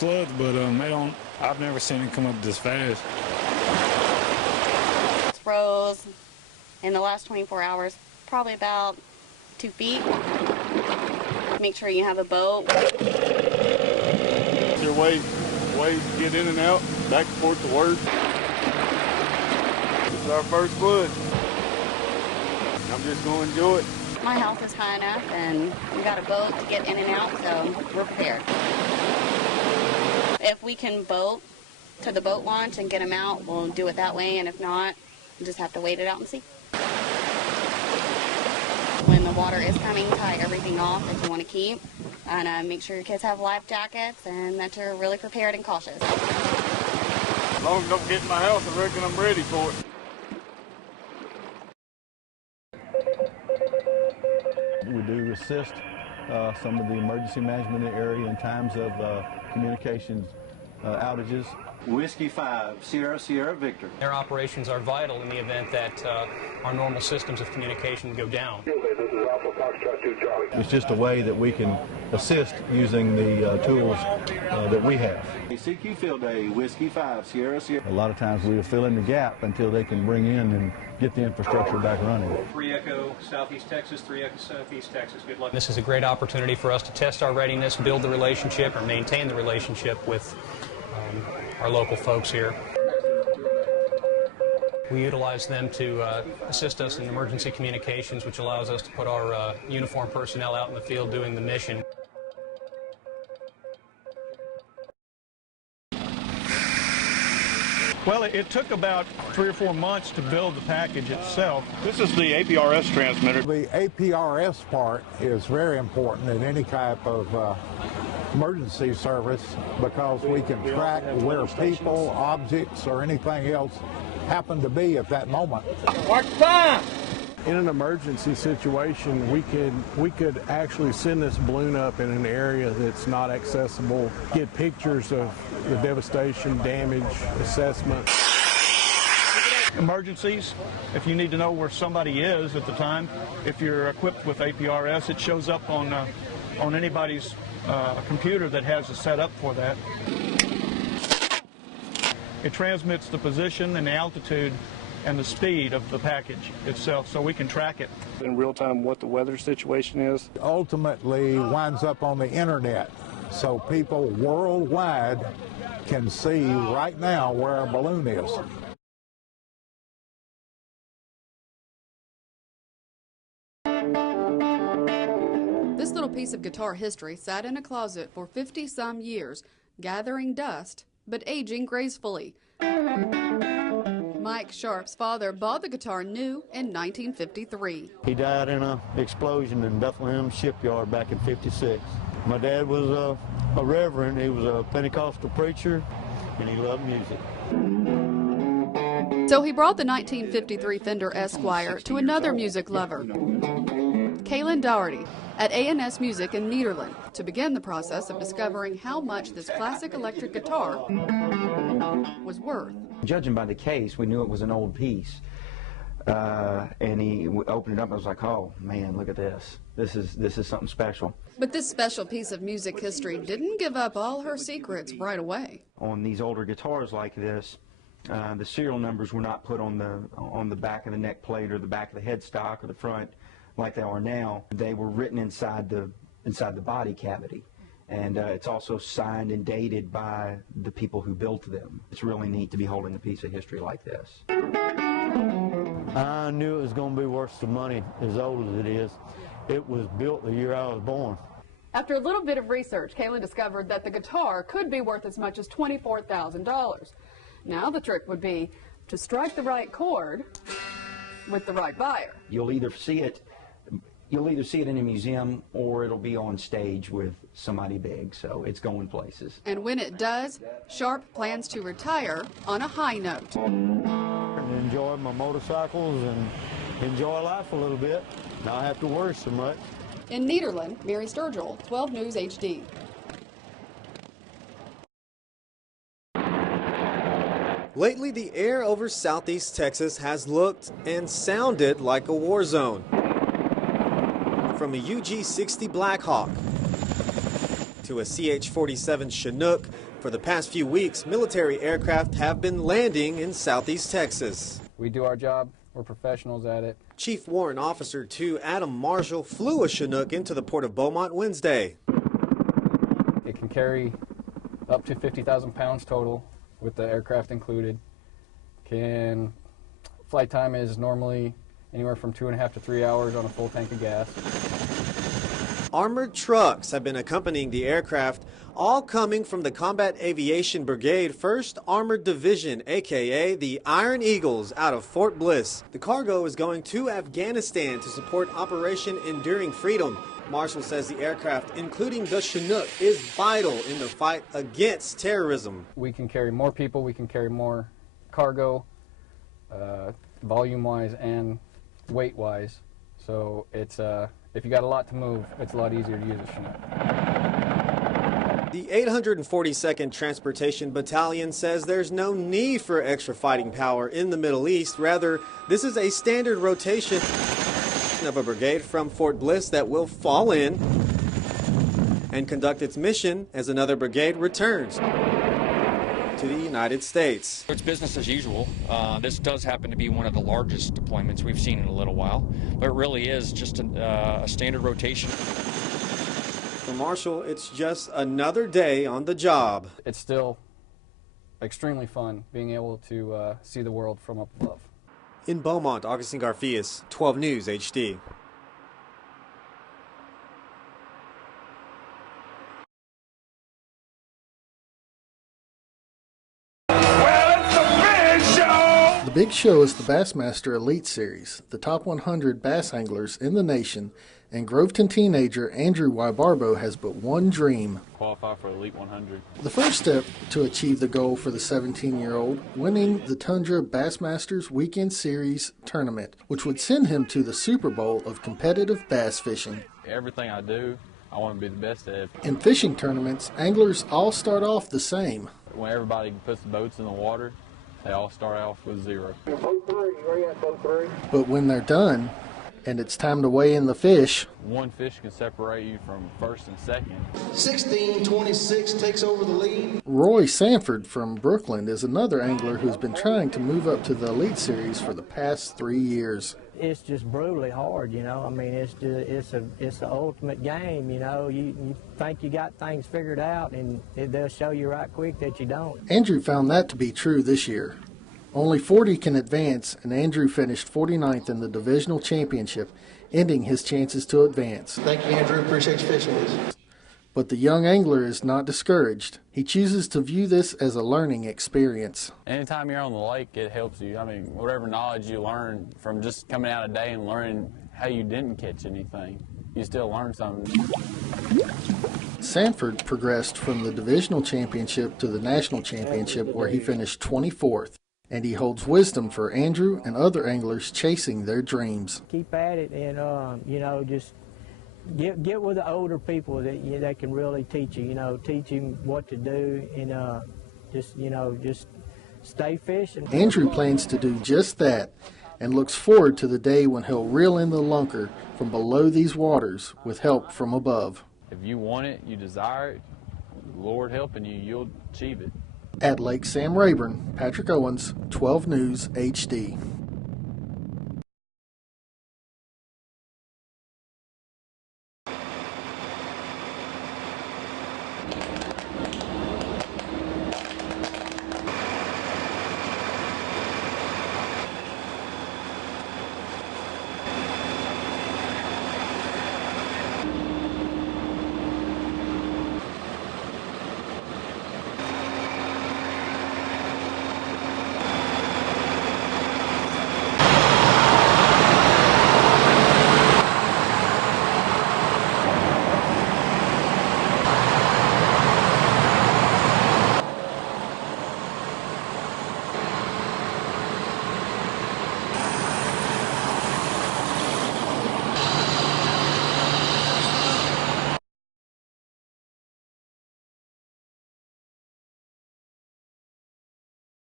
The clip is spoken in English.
floods, but they don't. I've never seen it come up this fast. It's froze in the last 24 hours, probably about 2 feet. Make sure you have a boat. Your ways to get in and out, back and forth to work. This is our first flood. I'm just going to enjoy it. My house is high enough, and we got a boat to get in and out, so we're prepared. If we can boat to the boat launch and get them out, we'll do it that way, and if not, we'll just have to wait it out and see. When the water is coming, tie everything off that you want to keep, and make sure your kids have life jackets and that you're really prepared and cautious. As long as I don't get in my house, I reckon I'm ready for it. We do assist some of the emergency management in the area in times of communications outages. Whiskey 5, Sierra Sierra Victor. Their operations are vital in the event that our normal systems of communication go down. It's just a way that we can assist using the tools that we have. CQ Field Day, Whiskey 5, Sierra Sierra. A lot of times we'll fill in the gap until they can bring in and get the infrastructure back running. 3 Echo Southeast Texas, 3 Echo Southeast Texas. Good luck. This is a great opportunity for us to test our readiness, build the relationship, or maintain the relationship with our local folks here. We utilize them to assist us in emergency communications, which allows us to put our uniformed personnel out in the field doing the mission. Well, it took about 3 or 4 months to build the package itself. This is the APRS transmitter. The APRS part is very important in any type of emergency service because we can track where people, objects, or anything else happen to be at that moment. In an emergency situation, we could actually send this balloon up in an area that's not accessible, get pictures of the devastation, damage, assessment. Emergencies, if you need to know where somebody is at the time, if you're equipped with APRS, it shows up on anybody's computer that has a setup for that. It transmits the position and the altitude and the speed of the package itself, so we can track it In real time, what the weather situation is. Ultimately winds up on the internet, so people worldwide can see right now where a balloon is. This little piece of guitar history sat in a closet for 50-some years, gathering dust, but aging gracefully. Mike Sharp's father bought the guitar new in 1953. He died in an explosion in Bethlehem shipyard back in '56. My dad was a reverend. He was a Pentecostal preacher, and he loved music. So he brought the 1953 Fender Esquire to another music lover, Kaylin Dougherty, at A&S Music in Nederland, to begin the process of discovering how much this classic electric guitar was worth. Judging by the case, we knew it was an old piece. And he opened it up and I was like, oh man, look at this. This is something special. But this special piece of music history didn't give up all her secrets right away. On these older guitars like this, the serial numbers were not put on the back of the neck plate or the back of the headstock or the front like they are now. They were written inside the body cavity. And it's also signed and dated by the people who built them. It's really neat to be holding a piece of history like this. I knew it was going to be worth some money, as old as it is. It was built the year I was born. After a little bit of research, Kaylin discovered that the guitar could be worth as much as $24,000. Now the trick would be to strike the right chord with the right buyer. You'll either see it in a museum or it'll be on stage with somebody big, so it's going places. And when it does, Sharp plans to retire on a high note. Enjoy my motorcycles and enjoy life a little bit. Not have to worry so much. In Nederland, Mary Sturgill, 12 News HD. Lately, the air over southeast Texas has looked and sounded like a war zone. From a UG-60 Blackhawk to a CH-47 Chinook For the past few weeks, military aircraft have been landing in Southeast Texas. We do our job. We're professionals at it. Chief Warrant Officer 2 Adam Marshall flew a Chinook into the port of Beaumont Wednesday. It can carry up to 50,000 pounds total with the aircraft included. Flight time is normally anywhere from 2.5 to 3 hours on a full tank of gas. Armored trucks have been accompanying the aircraft, all coming from the Combat Aviation Brigade 1st Armored Division, aka the Iron Eagles, out of Fort Bliss. The cargo is going to Afghanistan to support Operation Enduring Freedom. Marshall says the aircraft, including the Chinook, is vital in the fight against terrorism. We can carry more people, we can carry more cargo, volume-wise and weight-wise. So it's if you got a lot to move, it's a lot easier to use a Chinook. The 842nd Transportation Battalion says there's no need for extra fighting power in the Middle East. Rather, this is a standard rotation of a brigade from Fort Bliss that will fall in and conduct its mission as another brigade returns to the United States. It's business as usual. This does happen to be one of the largest deployments we've seen in a little while, but it really is just a standard rotation. For Marshall, it's just another day on the job. It's still extremely fun being able to see the world from up above. In Beaumont, Augustine Garfias, 12 News HD. The Big Show is the Bassmaster Elite Series, the top 100 bass anglers in the nation, and Groveton teenager Andrew Y. Barbo has but one dream. Qualify for Elite 100. The first step to achieve the goal for the 17-year-old, winning the Tundra Bassmasters Weekend Series tournament, which would send him to the Super Bowl of competitive bass fishing. Everything I do, I want to be the best at it. In fishing tournaments, anglers all start off the same. When everybody puts the boats in the water, they all start off with 0. But when they're done, and it's time to weigh in the fish, one fish can separate you from first and second. 1626 takes over the lead. Roy Sanford from Brooklyn is another angler who's been trying to move up to the Elite Series for the past 3 years. It's just brutally hard, you know. I mean, it's the ultimate game, you know. You think you got things figured out, and they'll show you right quick that you don't. Andrew found that to be true this year. Only 40 can advance, and Andrew finished 49th in the divisional championship, ending his chances to advance. Thank you, Andrew. Appreciate you fishing with us. But the young angler is not discouraged. He chooses to view this as a learning experience. Anytime you're on the lake, it helps you. I mean, whatever knowledge you learn from just coming out a day and learning how you didn't catch anything, you still learn something. Sanford progressed from the divisional championship to the national championship, where he finished 24th. And he holds wisdom for Andrew and other anglers chasing their dreams. Keep at it, and you know, just get with the older people that can really teach you. You know, teach him what to do, and just stay fishing. Andrew plans to do just that, and looks forward to the day when he'll reel in the lunker from below these waters with help from above. If you want it, you desire it, the Lord helping you, you'll achieve it. At Lake Sam Rayburn, Patrick Owens, 12 News HD.